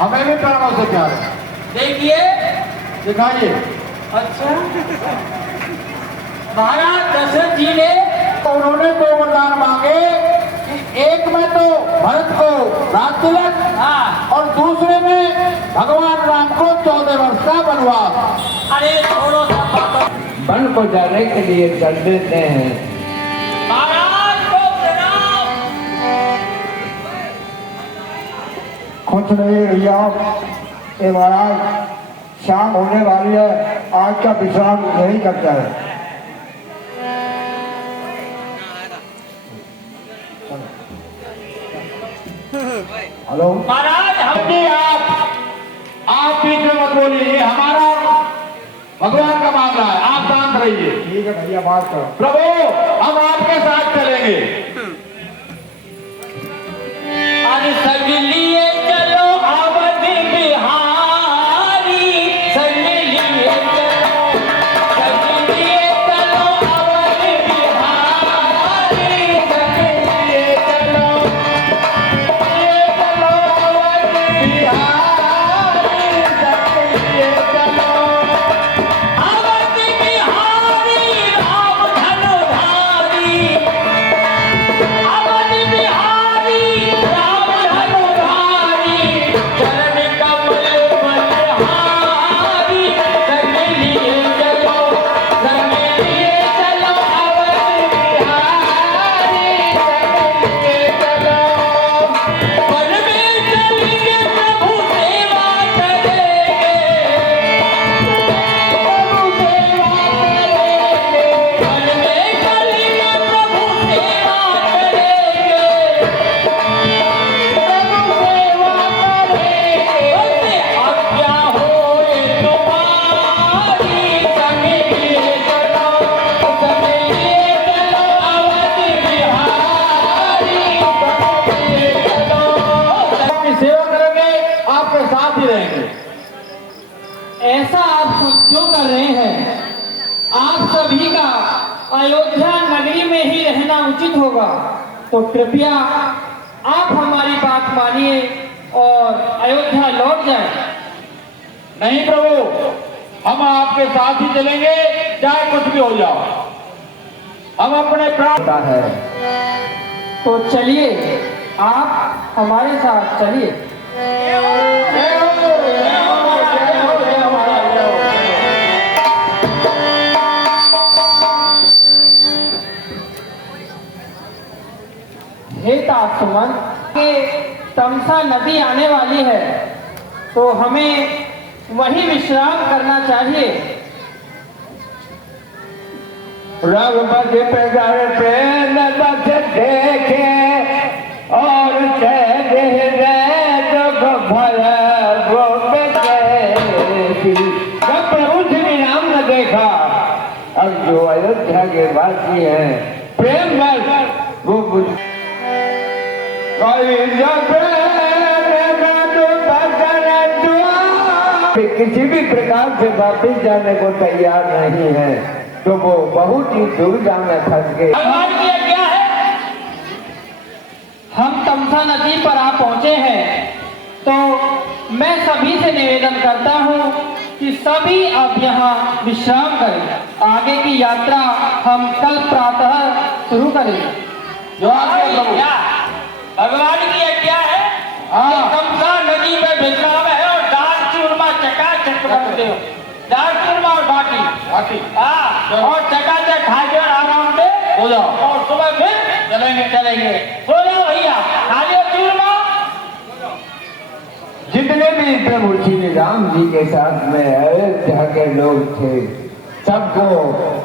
हमें भी प्राणों से प्यार है। देखिए, दिखाइए। अच्छा महाराज दशरथ जी ने तो उन्होंने दो वरदान मांगे कि एक में तो भरत को राज तिलक, हाँ, और दूसरे में भगवान राम को 14 वर्ष का वनवास। अरे छोड़ो सब बातों। वन को जाने के लिए चल देते हैं। महाराज को प्रणाम। कुछ नहीं भैया, ये महाराज शाम होने वाली है, आज का विश्राम यही करता है। हेलो महाराज हम जी आप बीच में मत बोलिए, ये हमारा भगवान का मामला है, आप शांत रहिए। ठीक है भैया, बात करो। प्रभु हम आपके साथ चलेंगे। अरे संग लिए चलो अवध बिहारी, संग लिए चलो, संग लिए चलो अवध बिहारी, संग लिए चलो, ये चलो अवध बिहारी, संग लिए चलो। अवध बिहारी राम धनुधारी, अवध बिहारी राम धनुधारी, चरण कमल बलहारी, संग लिए चलो, संग लिए चलो अवध बिहारी, संग लिए चलो। वन में चलेंगे प्रभु सेवा करेंगे, प्रभु सेवा करेंगे, वन में चलेंगे प्रभु सेवा करेंगे, प्रभु सेवा करेंगे। बस आज्ञा होए तुम्हारी, संग लिए चलो, संग लिए चलो अवध बिहारी, संग लिए चलो। आपकी सेवा करेंगे, आपके साथ ही रहेंगे। ऐसा आप सब क्यों कर रहे हैं? आप सभी का अयोध्या नगरी में ही रहना उचित होगा, तो कृपया आप हमारी बात मानिए और अयोध्या लौट जाएं। नहीं प्रभु, हम आपके साथ ही चलेंगे, चाहे कुछ भी हो जाओ। हम अपने प्राण होता है तो चलिए, आप हमारे साथ चलिए। हे तात्सुमन, के तमसा नदी आने वाली है, तो हमें वहीं विश्राम करना चाहिए। रघुपति प्रगर प्रेम बस देखे और जब प्रभु श्री राम ने देखा, अब जो अयोध्या के वासी हैं प्रेम बस वो किसी भी प्रकार से वापिस जाने को तैयार नहीं है, तो वो बहुत ही दुविधा में फंस गए। भगवान की आज्ञा है। हम तमसा नदी पर आ पहुंचे हैं, तो मैं सभी से निवेदन करता हूं कि सभी अब यहाँ विश्राम करें। आगे की यात्रा हम कल प्रातः शुरू करेंगे। जो आपके प्रभु। क्या भगवान की आज्ञा है? हाँ। ये तमसा नदी में विश्राम है और दाल चूरमा चकाचक रखते हो, दाल चूरमा और बाटी बाकी हाँ, और चकाचक खा के और आराम से हो जाओ, और सुबह फिर चलेंगे। सो जाओ भैया, खा लियो चूरमा। जितने भी प्रभु श्री राम जी के साथ में अयोध्या के लोग थे, सबको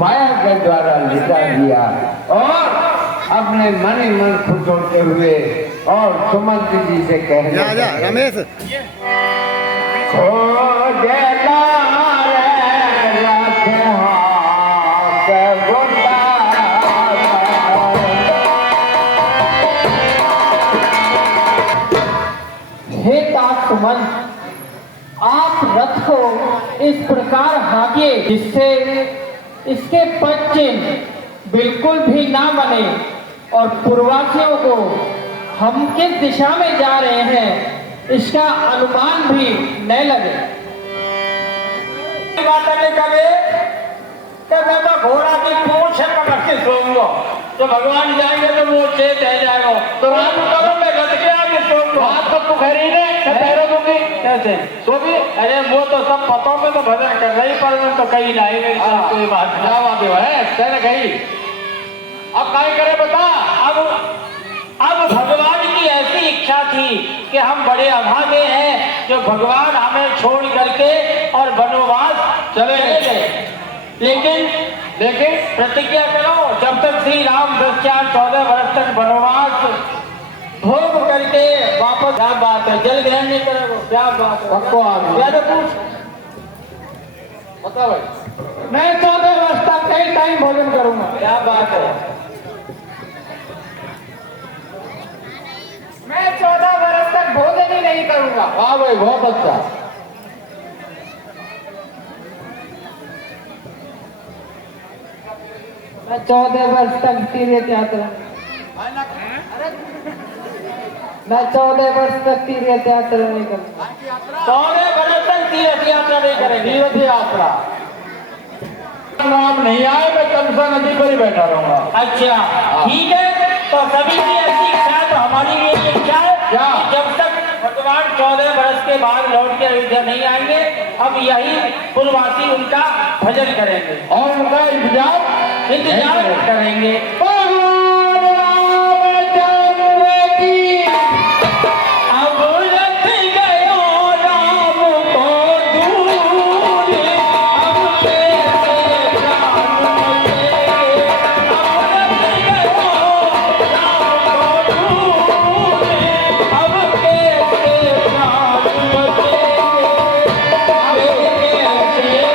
माया के द्वारा लिटा दिया और अपने मन ही मन खुश होते हुए और सुमंत जी से कहने रमेश हे तात्सुमन, आप रथ को इस प्रकार हाँकिए जिससे इसके पद चिन्ह बिल्कुल भी ना बने और पूर्ववासियों को हम किस दिशा में जा रहे हैं इसका अनुमान भी न लगे। बात नहीं करे कि मैं तो घोड़ा की पूंछ से पकड़ के सोऊंगा, तो भगवान जाएंगे तो वो चेत रह जाएगा। तो रात करो मैं गद के आगे सोऊंगा। बात तो तू खरी ने पैरों दूंगी कैसे सो भी। अरे वो तो सब पतों में तो भजन कर रही, पर मैं तो कहीं नहीं मेरी तरफ कोई बात नहीं। क्या बात है तेरे गई। अब काय करे बता। अब भगवान की ऐसी इच्छा थी कि हम बड़े अभागे हैं जो भगवान हमें छोड़ करके और वनवास चले गए। लेकिन प्रतिज्ञा करो, जब तक श्री राम 14 वर्ष तक वनवास भोग करके वापस। क्या बात है, जल ग्रहण नहीं करोगे? क्या बात है, पक्को आदमी। क्या तो पूछ बता भाई। मैं 14 वर्ष तक कई टाइम भोजन करूंगा। क्या बात है? मैं 14 वर्ष तक भोजन ही नहीं करूंगा। वाह भाई बहुत अच्छा। मैं 14 वर्ष तक तीर्थ यात्रा मैं 14 वर्ष तक तीर्थ यात्रा नहीं करूंगा। 14 वर्ष तक तीर्थ यात्रा नहीं करेंगे। तीर्थ यात्रा राम नहीं आए मैं तमसा नदी पर ही बैठा रहूंगा। अच्छा ठीक है, तो सभी की ऐसी इच्छा है, तो हमारी भी एक इच्छा है क्या? कि जब तक भगवान 14 वर्ष के बाद लौट के अयोध्या नहीं आएंगे, अब यही पुरवासी उनका भजन करेंगे और उनका इंतजार करेंगे। भगवान रामचंद्र की। अब रथ गयो राम को दूर, अब कैसे प्राण बचेंगे। अब रथ गयो राम को दूर, अब कैसे प्राण बचेंगे। अब कैसे प्राण बचेंगे।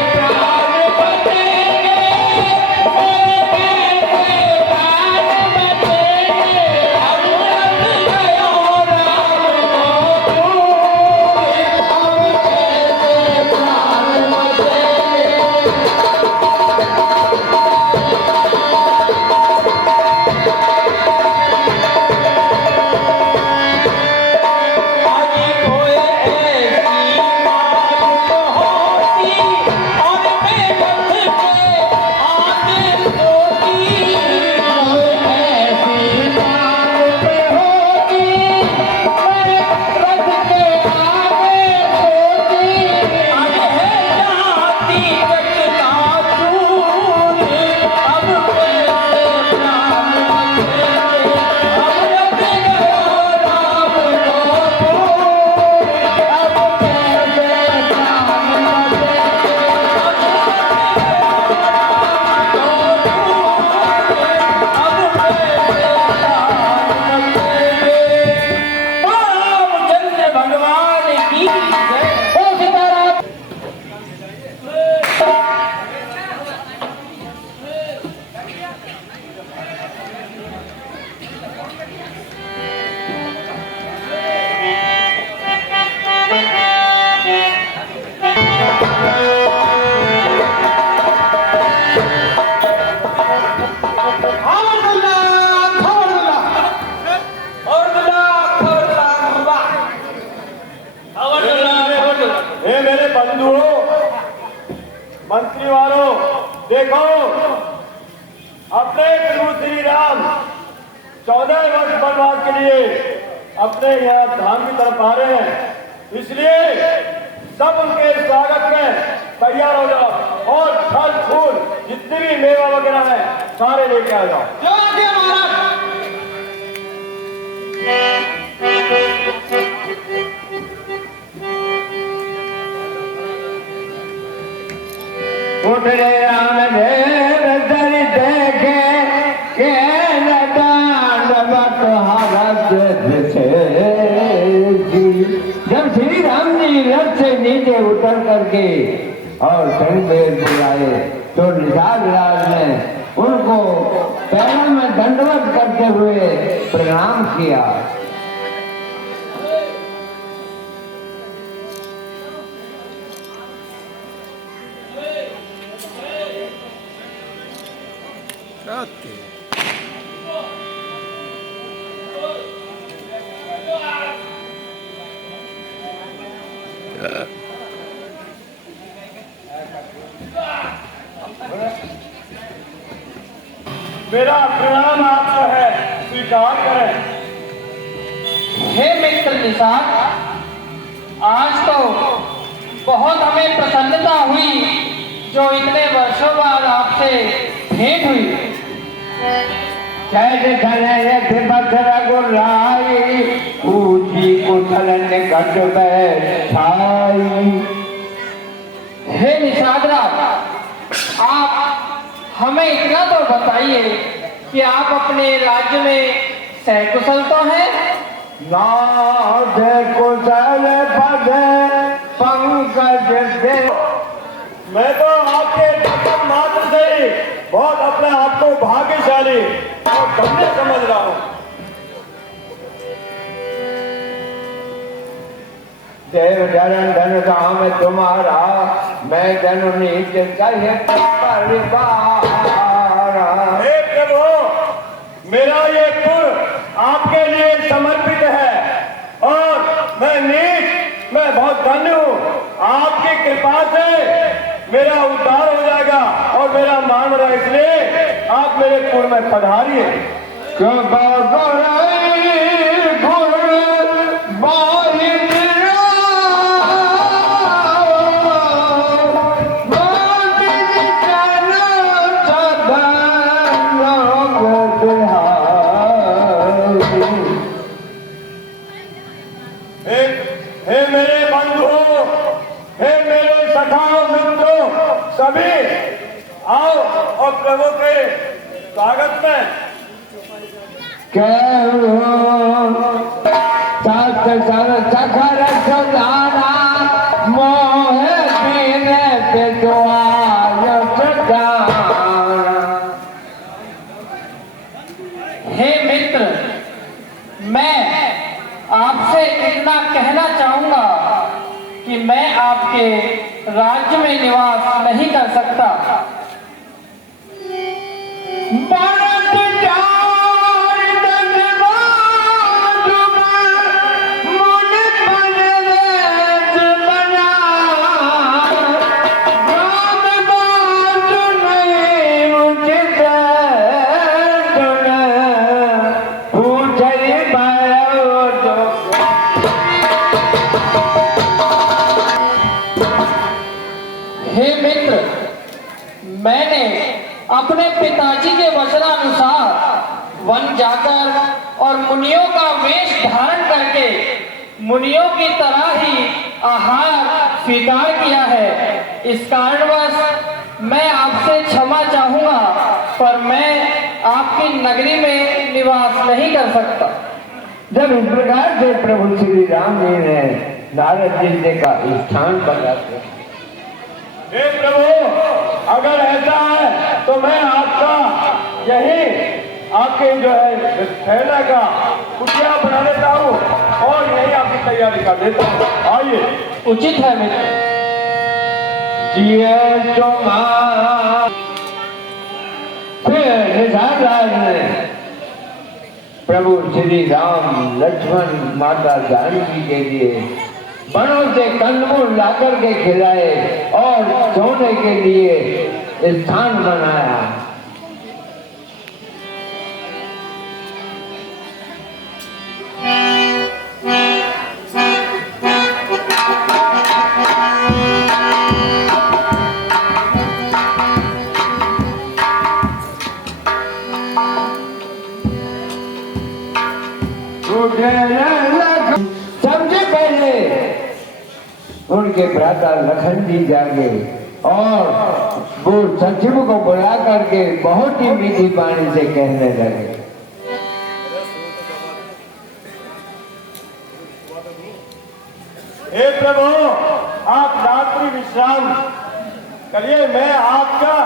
मंत्री वालों देखो, अपने प्रभु श्री राम 14 वर्ष वनवास के लिए अपने यहाँ धाम की तरफ आ रहे हैं, इसलिए सब उनके स्वागत में तैयार हो जाओ और फल फूल जितने भी मेवा वगैरह है सारे लेके आ जाओ। उठ रे राम देव दर देखे के नदान बतहारत से। जब श्री राम जी रथ से नीचे उतर करके और शनिदेव बुलाए तो निषाद राज ने उनको पैरों में दंडवत करते हुए प्रणाम किया। मेरा प्रणाम आपको है, स्वीकार करें। हे मित्र निषाद, आज तो बहुत हमें प्रसन्नता हुई जो इतने वर्षों बाद आपसे भेंट हुई। कैसे खने थे बदरा गुराई ऊंची कुथलन कट बैठाई। हे निषाद राज, आप हमें इतना तो बताइए कि आप अपने राज्य में सकुशल तो हैं? नाथ कुशल पद पंकज दे। मैं तो आपके दर्शन मात्र से ही बहुत अपने आप को भाग्यशाली और धन्य समझ रहा हूँ। देव धन धन काम तुम्हारा, मैं धनु नीच कहे परिवार। हे प्रभु, मेरा ये कुल आपके लिए समर्पित है और मैं बहुत धन्य हूँ। आपकी कृपा से मेरा उद्धार हो जाएगा और मेरा मान रहा, इसलिए आप मेरे कुल में पधारिए। हे मेरे बंधु, हे मेरे सखाओ मित्रों, सभी आओ और प्रभु के स्वागत में। सखर सुधाना मोह पीने पे हे मित्र, मैं आपसे इतना कहना चाहूंगा कि मैं आपके राज्य में निवास नहीं कर सकता। हे मित्र, मैंने अपने पिताजी के वचनानुसार वन जाकर और मुनियों का वेश धारण करके मुनियों की तरह ही आहार स्वीकार किया है। इस कारणवश मैं आपसे क्षमा चाहूंगा, पर मैं आपकी नगरी में निवास नहीं कर सकता। जब इस प्रकार से प्रभु श्री राम जी ने नारद जी का स्थान बनाते। हे प्रभु, अगर ऐसा है तो मैं आपका यही आपके जो है ठहरने का कुटिया बना लेता हूँ और यही आपकी तैयारी कर देता हूँ। आइए। उचित है मित्र। प्रभु श्री राम लक्ष्मण माता जानकी के लिए वनों से कंदमूल लाकर के खिलाए और सोने के लिए स्थान बनाया। सबसे पहले उनके भ्राता लखन जी जागे और वो सचिव को बुला करके बहुत ही मीठी पानी से कहने लगे। हे प्रभु, आप रात्रि विश्राम करिए, मैं आपका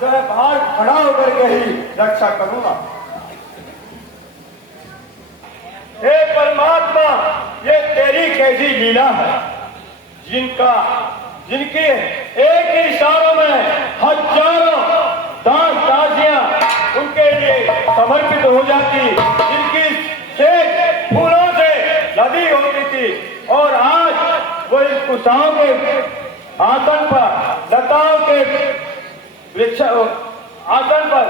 जो है बाहर खड़ा होकर के ही रक्षा करूंगा। हे परमात्मा, ये तेरी कैसी लीला है जिनके एक ही इशारों में हजारों दास दासियां उनके लिए समर्पित हो जाती, जिनकी सेज फूलों से लदी होती थी और आज वो कुशाओं के आसन पर, लताओं के वृक्ष आसन पर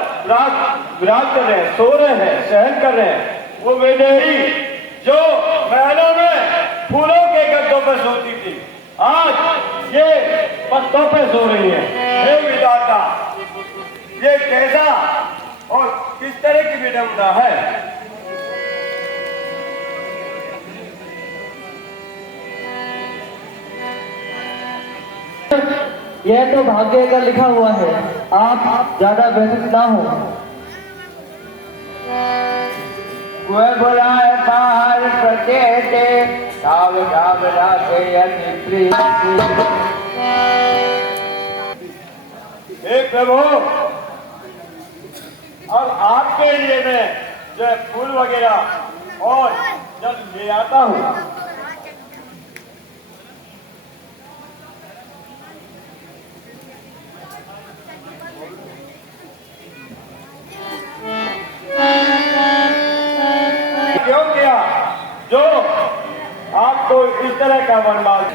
विराज कर रहे हैं, सो रहे हैं, सहन कर रहे हैं। वो वे नहीं जो महलों में फूलों के गद्दों पर सोती थी, आज ये पत्तों पे सो रही है। हे विधाता, ये कैसा और किस तरह की विडंबना है। यह तो भाग्य का लिखा हुआ है, आप ज्यादा व्यथित ना हो। कोई बुलाए बाहर प्रचेते, ताव ताव राखे अति प्रीति। हे प्रभु, अब आपके लिए मैं जो फूल वगैरह और जब ले आता हूँ, क्यों किया जो आपको इस तरह का वनवास।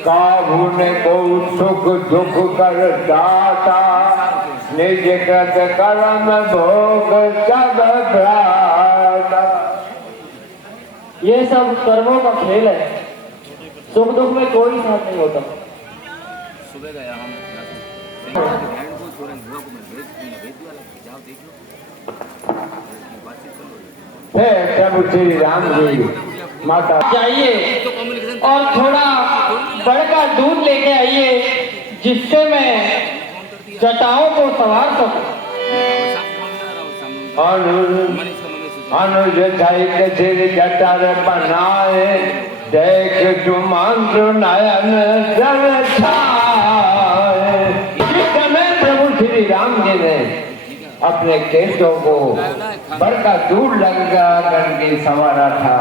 काबूने को सुख दुख कर दाता, निज कृत कर्म भोग सब भ्राता। ये सब कर्मों का खेल है, सुख दुख में कोई साथ नहीं होता। सुबह गया हम हैंड को छोड़ेंगे हुआ को मैं भेज दिया जाओ देख लो बातचीत कर लो। हे प्रभु श्री राम जी, माता जाइए और थोड़ा बड़का दूध लेके आइए, जिससे मैं जटाओं को संवार सकूं। अनुज दैत सिर जटर बनाए, देख सुमंत्र नयन जल छाए। इस समय प्रभु श्री राम जी ने अपने केशों को बड़का दूर लगा करके संवारा था।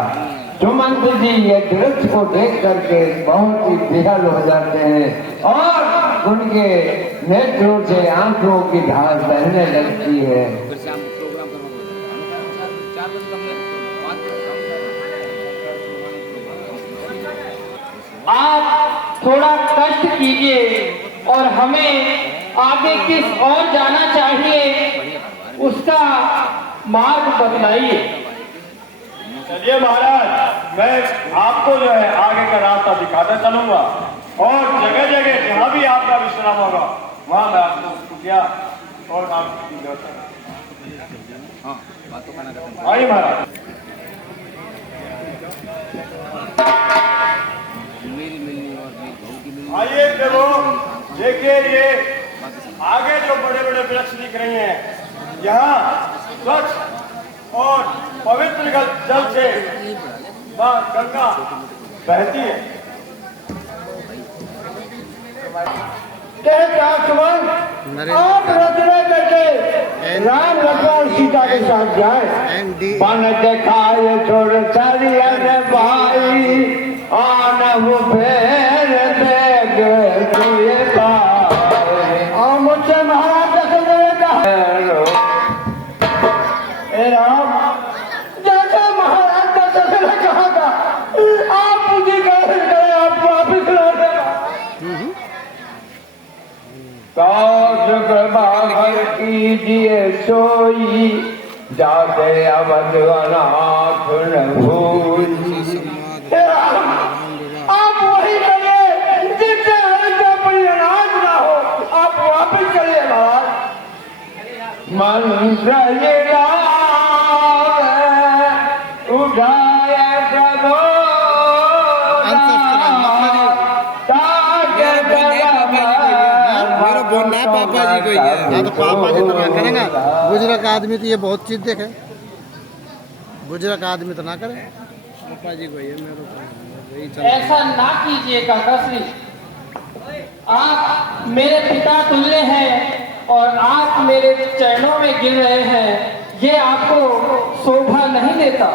सुमंत जी ये दृश्य को देख करके बहुत ही विहल हो जाते हैं और उनके नेत्रों से आंखों की धार बहने लगती है। फिर शाम को प्रोग्राम करना 4 बजे कम 5 बजे आप थोड़ा कष्ट कीजिए और हमें आगे किस और जाना चाहिए उसका मार्ग बतलाइए। चलिए महाराज, मैं आपको जो है आगे का रास्ता दिखाता चलूंगा और जगह जगह जहाँ भी आपका विश्राम होगा वहाँ मैं आपको कुटिया और आपकी व्यवस्था। हाँ बात तो करना करते हैं। आइए महाराज। मेरी मिलनी और मेरी बहू की मिलनी। आइए प्रभु, देखिए ये आगे जो बड़े बड़े वृक्ष दिख रहे हैं, यहाँ स्वच्छ और पवित्र जल से मां गंगा बहती है। आप रचना करके राम लक्ष्मण सीता के साथ जाए। बन दिखाए छोड़ चलिए भाई, आन फेर देख तुझे पाए। और मुझसे महाराज दशरथ ने कहा, ए राम, जैसे महाराज दशरथ ने कहा था, आप मुझे कैसे करें, आप वापिस लौट कौश प्रभाकर कीजिए सोई, जाते अवध अनाथ न भूल। आप वही करिए जिससे हमें कोई अनाज ना हो। आप वापिस चलिए महाराज। मंत्र उठाया प्रभु मेरा बोलना है पापा जी को, ये हाँ तो पापा जी तो ना करेंगे। बुजुर्ग आदमी तो ये बहुत चीज देखे, बुजुर्ग आदमी तो ना करे। पापा जी को ये मेरे ऐसा ना कीजिए काकाश्री, आप मेरे पिता तुल्य हैं और आप मेरे चरणों में गिर रहे हैं, ये आपको शोभा नहीं देता।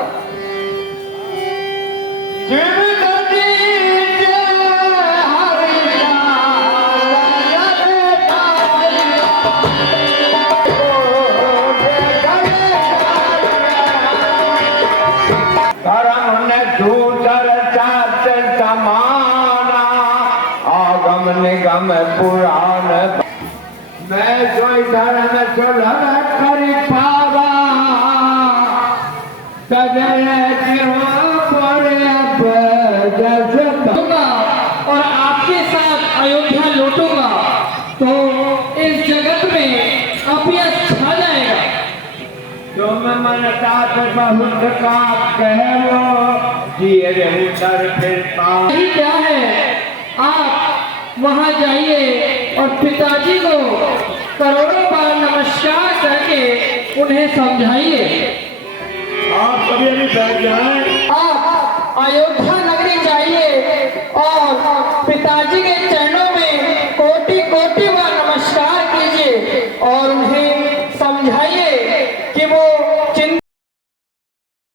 धर्म ने दूसर चाच समा निगम पुराण मैं जो इधर में चलन करी पावा और आपके साथ अयोध्या लौटूंगा तो इस जगत में अपयश छा जाएगा। तुम मन तात बहुत का कहो जिए उधर फिर यही क्या है, आप वहां जाइए और पिताजी को करोड़ों बार नमस्कार करके उन्हें समझाइए। आप सभी अभी बैठ जाएं। आप अयोध्या नगरी जाइए और